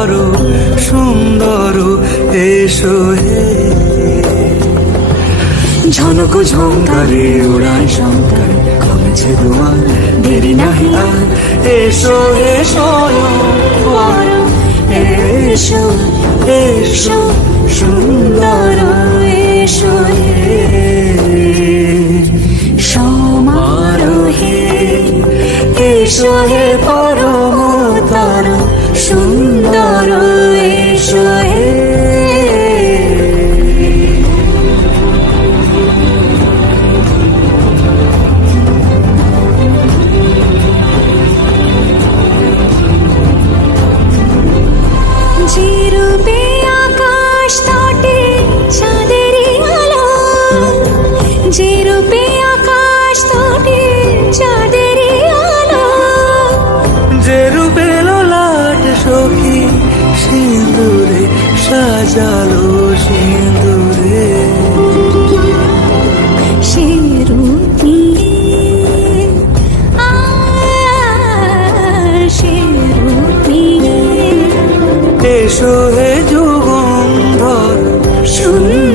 পর সুন্দর এসো হে। ঝনক ঝঙ্কারে উড়ায় শঙ্কর কমেছে দুয়ার দেরি নাহি আর এসো হে স্বয়ংবর এসো এসো সুন্দর এসো হে। সমারোহে এসো হে পরমতর সুন্দর এসো হে। যে রূপে আকাশ তটে চাঁদেরই আলো, যে রূপে আকাশ তটে চাঁদেরই আলো, যে রূপে ললাট সখী সিঁদুরে সাজালো সিঁদুরে, সে রূপ নিয়ে সে রূপ নিয়ে এসো হে যুগন্ধর সুন্দর